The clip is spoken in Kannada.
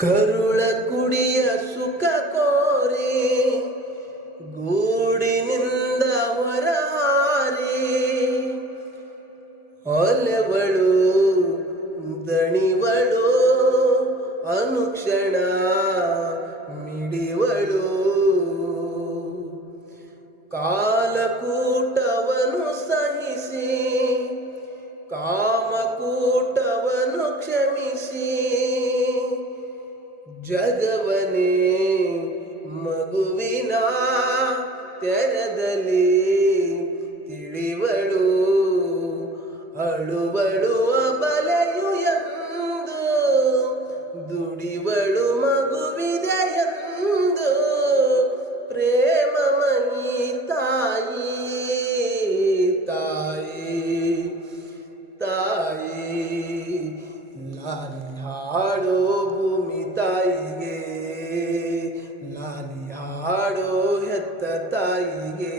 ಕರುಳ ಕುಡಿಯ ಸುಖ ಕೋರಿ ಗೂಡಿನಿಂದ ಹೊರಹಾರಿ ಒಲೆವಳು ದಣಿವಳು ಅನುಕ್ಷಣ ಮಿಡಿವಳು ಕಾಲಕೂಟವನು ಸಹಿಸಿ ಕಾಮಕೂಟವನು ಕ್ಷಮಿಸಿ ಜಗವನೇ ಮಗುವಿನ ತೆರದಲ್ಲಿ ತಿಳಿವಳು ಅಳುವಳು ಅಬಲೆಯು ಎಂದು ದುಡಿವಳು ಮಗುವಿದೆ ಎಂದು ಪ್ರೇಮಮಯಿ ತಾಯಿ ತಾಯಿ ತಾಯಿ ಲಾಲಿ ಹಾಡೋ ಭೂಮಿ ತಾಯಿಗೆ ಲಾಲಿ ಹಾಡೋ ಹೆತ್ತ ತಾಯಿಗೆ